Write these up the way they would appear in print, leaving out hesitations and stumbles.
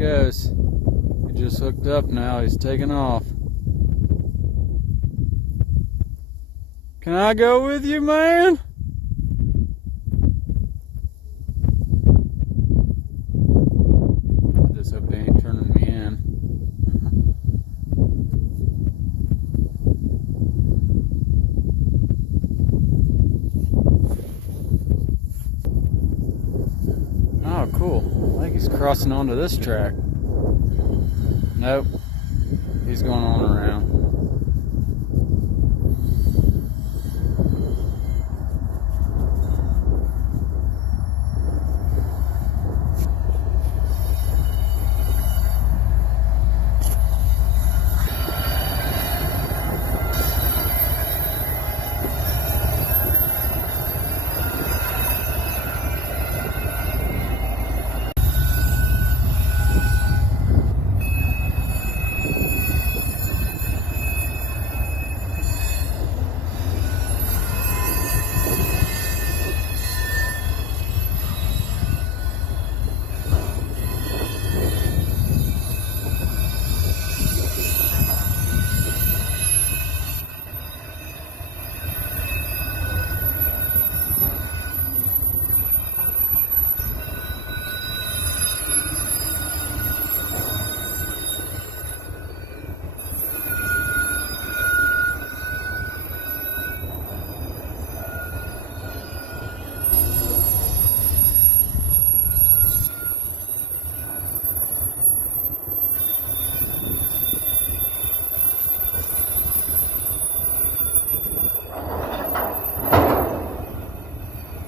goes. He just hooked up now. He's taking off. Can I go with you, man? I just hope they ain't turning me in. Oh, cool. I think he's crossing onto this track. Nope. He's going on around.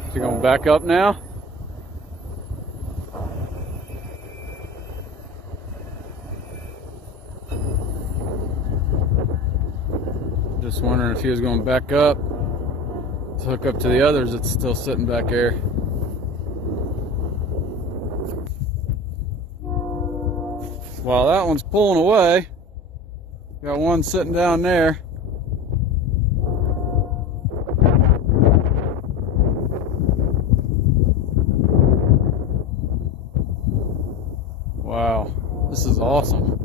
Is he going back up now? Just wondering if he was going back up to hook up to the others that's still sitting back there. While that one's pulling away, got one sitting down there. Wow, this is awesome.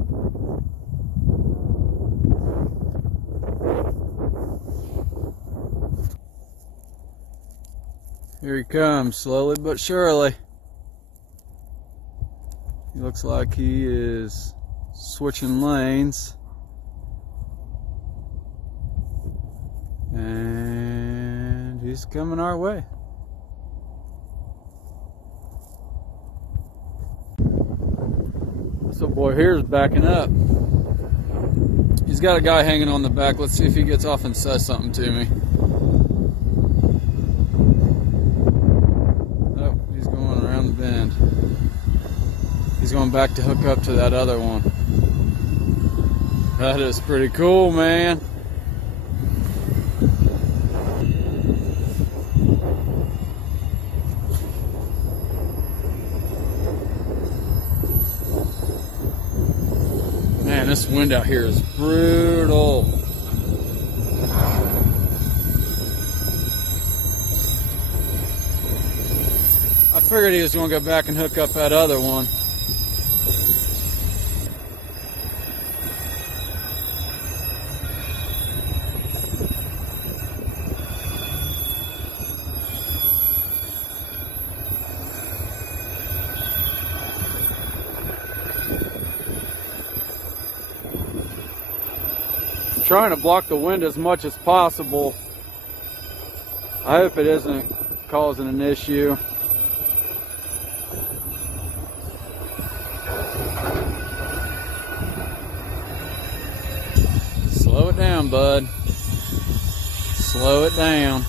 Here he comes, slowly but surely. He looks like he is switching lanes. And he's coming our way. This little boy here is backing up. He's got a guy hanging on the back. Let's see if he gets off and says something to me. Oh, he's going around the bend. He's going back to hook up to that other one. That is pretty cool, man. Man, this wind out here is brutal. I figured he was going to go back and hook up that other one. Trying to block the wind as much as possible. I hope it isn't causing an issue. Slow it down, bud. Slow it down.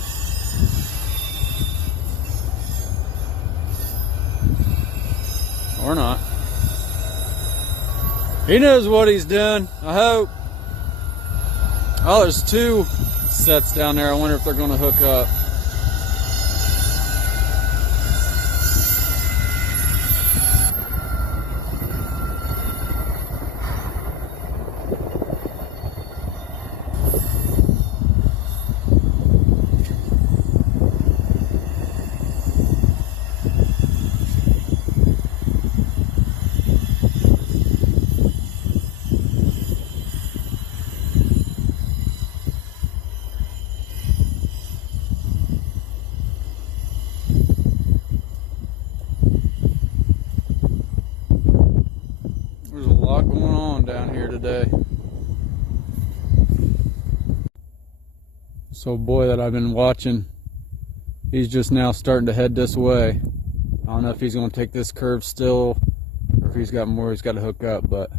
Or not. He knows what he's doing, I hope. Oh, there's two sets down there. I wonder if they're going to hook up. down here today. This old boy that I've been watching, he's just now starting to head this way. I don't know if he's going to take this curve still or if he's got more he's got to hook up, but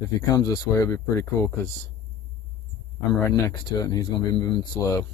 if he comes this way it'll be pretty cool because I'm right next to it and he's going to be moving slow.